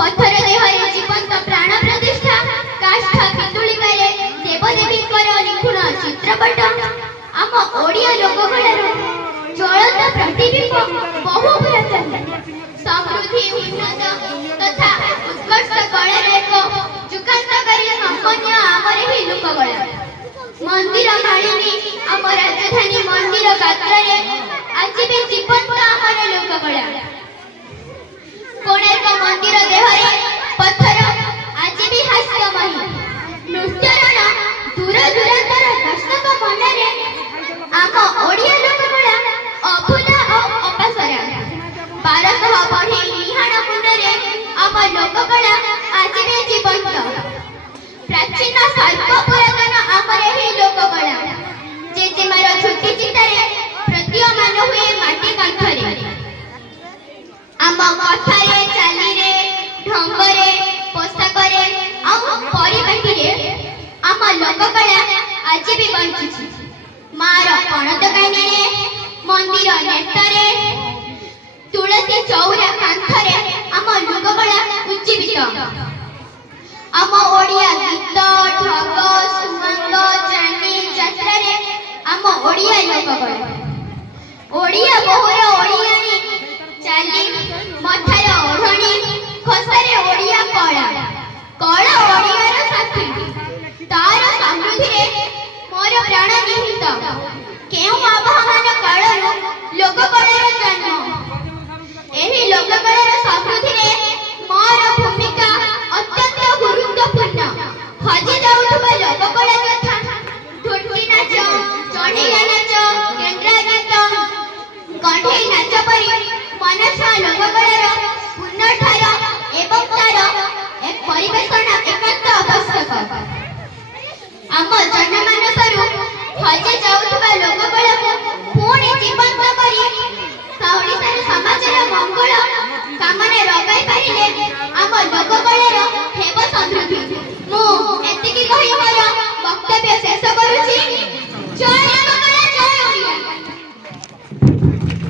पत्थर देहरे जीवंत प्राण प्रतिष्ठा काष्ठ पितुळीकारे देवदेवींकर निखुण चित्रपट आम ओडिया लोककलार ज्वलंत प्रतिबिंब बहु पुरातन समृद्धि उन्नत तथा उत्कृष्ट कलार एक जुगान्तकारी संपन्न आमर ही लोककला मंदिर मालिनी आम राजधानी मंदिर गात्रे आज भी जीवंत आमर लोककला कोणार्क मंदिर देहरे पत्थर आज भी हास्यमयी नृत्यरण दूर दूरांतर दर्शक मनरे आम ओडिया लोककला अभूला और अपासरा 1200 बढ़ी निहाण मुंडरे आम लोककला आज भी जीवंत प्राचीन सर्व पुरातन आमर ही लोककला जेजेमार छुट्टी चितारे प्रतीयमान हुए माटी कांथरे आम कथारे चालीरे ढंगरे पोशाकरे और परिपाटीरे आम लोककला आज भी बंची मार पणत कानिरे मंदिर नेटरे तुलसी चौरा कांथरे आम लोककला उज्जीवित आम ओडिया गीत ढग सुमंग जानी जात्रारे आम ओडिया लोककला ओडिया बहुर ओडियानी चाली मठार ओढ़णी खसारे ओडिया कला कला ओडियार साथी तार समृद्धि रे मोर प्राण निहित केउ आवाहन कालरु लोककलार जन्म एही लोककलार समृद्धि रे मोर भूमिका अत्यंत गुरुत्वपूर्ण हजि जाउथबा लोककला कथा ढोलकी नाच चढ़ैया नाच केन्द्रा गीत कण्ठई नाच परि मनसा लोककलार पुनर्ठार एवं तार एक परिवेषण एकांत आवश्यक आम जनमानसरु हजि जाउथबा लोककला पुणी जीवंत करी ओडिशार समाजर